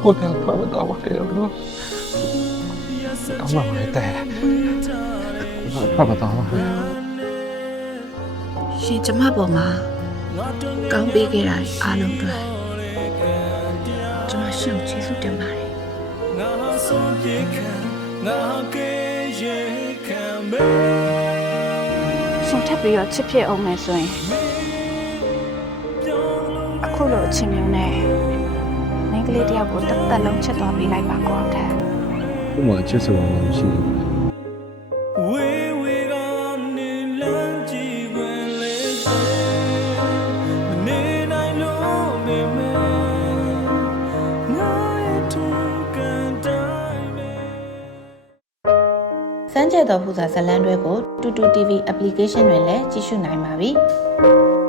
ဟိုတယ်ဖာတော့ပါလေလို့တော့မလဲတဲ့ဖာတော့ပါရှင်ကျမပေါ်မှာကောင်းပေးခဲ့တာတွေအားလုံးအတွက်ကျမရှင်ကိုကျေးဇူးတင်ပါတယ်ရှင်ထပ်ပြီးတော့ချစ်ဖြစ်အောင်မယ်ဆိုရင်အခုလိုအချင်းမျိုးနဲ့မိန်းကလေးတ ယောက်ကိုတစ်သက်လုံးချစ်သွားပေးလိုက်ပါကောထက်ဥမာချစ်စရာမရှိဘူးဝေးဝေးကနေလမ်းကြည့်ခွင့်လေးစေမနေနိုင်လို့မေမေငါရဲ့သူကန်တိုင်းပဲစမ်းကြဲတော်ဖူစာဇတ်လန်တွဲကိုတူတူ TV application တွင်လည်းကြည့်ရှုနိုင်ပါပြီ။